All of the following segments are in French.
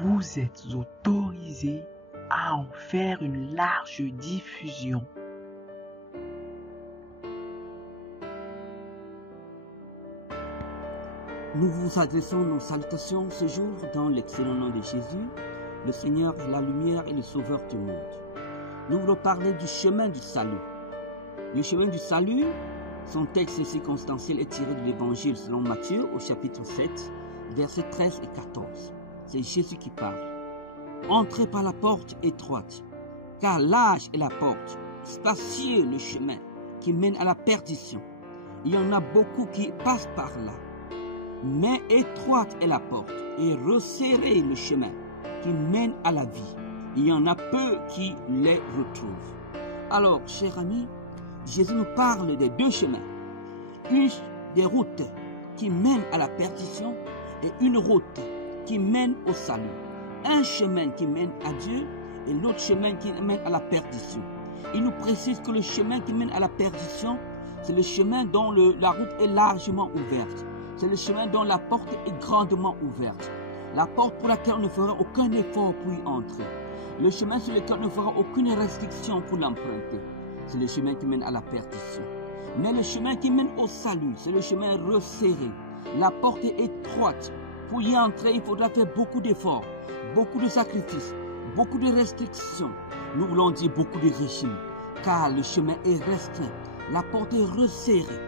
vous êtes autorisés à en faire une large diffusion. Nous vous adressons nos salutations ce jour dans l'excellent nom de Jésus, le Seigneur, la lumière et le Sauveur du monde. Nous voulons parler du chemin du salut. Le chemin du salut, son texte circonstanciel est tiré de l'Évangile selon Matthieu au chapitre 7, versets 13 et 14. C'est Jésus qui parle. Entrez par la porte étroite, car large est la porte, spacieux le chemin qui mène à la perdition. Il y en a beaucoup qui passent par là. Mais étroite est la porte et resserré le chemin qui mène à la vie. Il y en a peu qui les retrouvent. Alors, chers amis, Jésus nous parle des deux chemins. Une des routes qui mènent à la perdition et une route qui mène au salut. Un chemin qui mène à Dieu et l'autre chemin qui mène à la perdition. Il nous précise que le chemin qui mène à la perdition, c'est le chemin dont la route est largement ouverte. C'est le chemin dont la porte est grandement ouverte. La porte pour laquelle on ne fera aucun effort pour y entrer. Le chemin sur lequel on ne fera aucune restriction pour l'emprunter. C'est le chemin qui mène à la perdition. Mais le chemin qui mène au salut, c'est le chemin resserré. La porte est étroite. Pour y entrer, il faudra faire beaucoup d'efforts, beaucoup de sacrifices, beaucoup de restrictions. Nous voulons dire beaucoup de régimes, car le chemin est restreint. La porte est resserrée.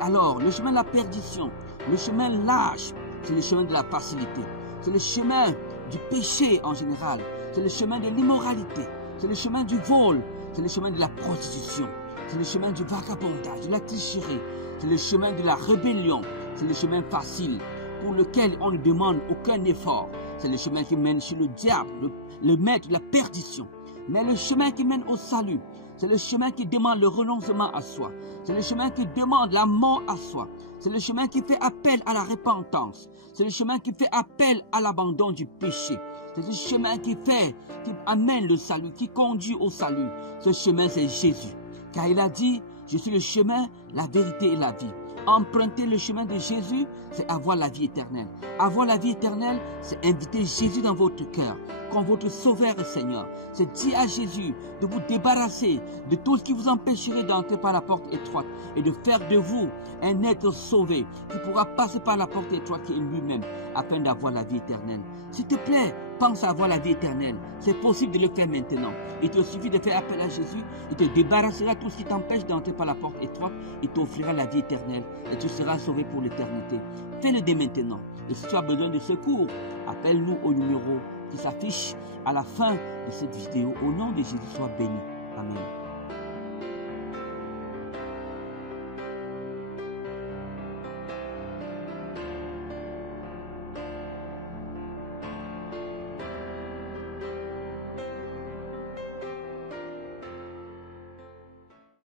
Alors, le chemin de la perdition, le chemin large, c'est le chemin de la facilité. C'est le chemin du péché en général. C'est le chemin de l'immoralité. C'est le chemin du vol. C'est le chemin de la prostitution. C'est le chemin du vagabondage, de la tricherie. C'est le chemin de la rébellion. C'est le chemin facile pour lequel on ne demande aucun effort. C'est le chemin qui mène chez le diable, le maître de la perdition. Mais le chemin qui mène au salut, c'est le chemin qui demande le renoncement à soi. C'est le chemin qui demande la mort à soi. C'est le chemin qui fait appel à la repentance. C'est le chemin qui fait appel à l'abandon du péché. C'est le chemin qui amène le salut, qui conduit au salut. Ce chemin, c'est Jésus. Car il a dit, je suis le chemin, la vérité et la vie. Emprunter le chemin de Jésus, c'est avoir la vie éternelle. Avoir la vie éternelle, c'est inviter Jésus dans votre cœur, comme votre Sauveur et Seigneur. C'est dire à Jésus de vous débarrasser de tout ce qui vous empêcherait d'entrer par la porte étroite et de faire de vous un être sauvé qui pourra passer par la porte étroite qui est lui-même afin d'avoir la vie éternelle. S'il te plaît, pense à avoir la vie éternelle. C'est possible de le faire maintenant. Il te suffit de faire appel à Jésus. Il te débarrassera de tout ce qui t'empêche d'entrer par la porte étroite. Il t'offrira la vie éternelle et tu seras sauvé pour l'éternité. Fais-le dès maintenant. Et si tu as besoin de secours, appelle-nous au numéro qui s'affiche à la fin de cette vidéo. Au nom de Jésus, sois béni. Amen.